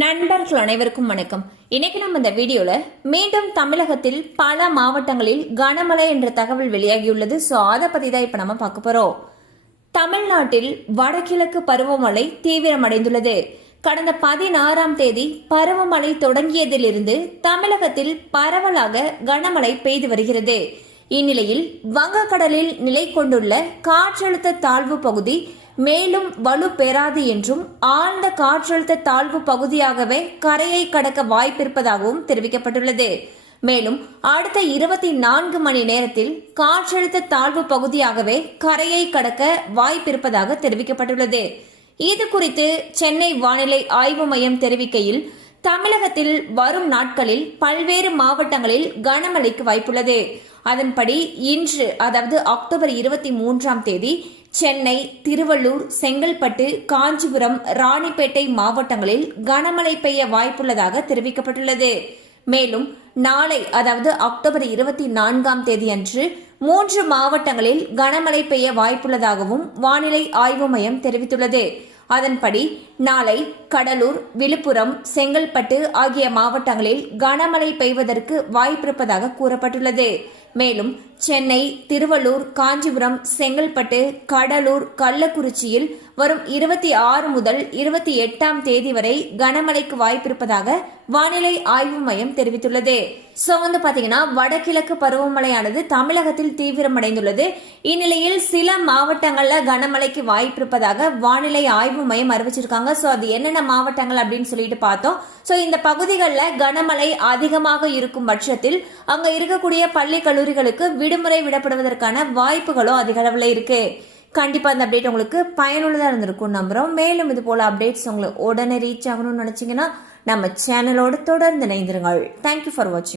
நண்பர்கள் அனைவருக்கும் வணக்கம். இன்னைக்கு நம்ம இந்த வீடியோல மீண்டும் தமிழகத்தில் பல மாவட்டங்களில் கனமழை என்ற தகவல் வெளியாகியுள்ளது. ஸோ அதை பத்தி தான் இப்ப நம்ம பார்க்க போறோம். தமிழ்நாட்டில் வடகிழக்கு பருவமழை தீவிரமடைந்துள்ளது. கடந்த பதினாறாம் தேதி பருவமழை தொடங்கியதிலிருந்து தமிழகத்தில் பரவலாக கனமழை பெய்து வருகிறது. இந்நிலையில் வங்கக்கடலில் நிலை கொண்டுள்ள காற்றழுத்த தாழ்வு பகுதி மேலும் வலு பெறாது என்றும் ஆழ்ந்த காற்றழுத்த தாழ்வு பகுதியாகவே கரையை கடக்க வாய்ப்பிருப்பதாகவும் தெரிவிக்கப்பட்டுள்ளது. மேலும் அடுத்த இருபத்தி நான்கு மணி நேரத்தில் காற்றழுத்த தாழ்வு பகுதியாகவே கரையை கடக்க வாய்ப்பிருப்பதாக தெரிவிக்கப்பட்டுள்ளது. இது குறித்து சென்னை வானிலை ஆய்வு மையம் தெரிவிக்கையில் தமிழகத்தில் வரும் நாட்களில் பல்வேறு மாவட்டங்களில் கனமழைக்கு வாய்ப்புள்ளது. அதன்படி இன்று அதாவது அக்டோபர் இருபத்தி மூன்றாம் தேதி சென்னை திருவள்ளூர் செங்கல்பட்டு காஞ்சிபுரம் ராணிப்பேட்டை மாவட்டங்களில் கனமழை பெய்ய வாய்ப்புள்ளதாக தெரிவிக்கப்பட்டுள்ளது. மேலும் நாளை அதாவது அக்டோபர் இருபத்தி நான்காம் தேதி அன்று மூன்று மாவட்டங்களில் கனமழை பெய்ய வாய்ப்புள்ளதாகவும் வானிலை ஆய்வு மையம் தெரிவித்துள்ளது. அதன்படி நாளை கடலூர் விழுப்புரம் செங்கல்பட்டு ஆகிய மாவட்டங்களில் கனமழை பெய்வதற்கு வாய்ப்பிருப்பதாக கூறப்பட்டுள்ளது. மேலும் சென்னை திருவள்ளூர் காஞ்சிபுரம் செங்கல்பட்டு கடலூர் கள்ளக்குறிச்சியில் வரும் இருபத்தி ஆறு முதல் இருபத்தி எட்டாம் தேதி வரை கனமழைக்கு வாய்ப்பிருப்பதாக வானிலை ஆய்வு மையம் தெரிவித்துள்ளது. ஸோ வந்து பாத்தீங்கன்னா வடகிழக்கு பருவமழையானது தமிழகத்தில் தீவிரமடைந்துள்ளது. இந்நிலையில் சில மாவட்டங்கள்ல கனமழைக்கு வாய்ப்பிருப்பதாக வானிலை ஆய்வு மையம் அறிவிச்சிருக்காங்க. ஸோ அது என்னென்ன மாவட்டங்கள் அப்படின்னு சொல்லிட்டு பார்த்தோம். ஸோ இந்த பகுதிகளில் கனமழை அதிகமாக இருக்கும் பட்சத்தில் அங்க இருக்கக்கூடிய பள்ளி கல்லூரிகளுக்கு விடுமுறை விடப்படுவதற்கான வாய்ப்புகளும் அதிக அளவில் இருக்கு. கண்டிப்பா இந்த அப்டேட் உங்களுக்கு பயனுள்ளதா இருந்திருக்கும் நம்புகிறோம் மேலும் இது போல அப்டேட்ஸ் உங்களுக்கு உடனே ரீச் ஆகணும்னு நினைச்சீங்கன்னா நம்ம சேனலோடு தொடர்ந்து இணைந்திருங்கள். தேங்க்யூ ஃபார் வாட்சிங்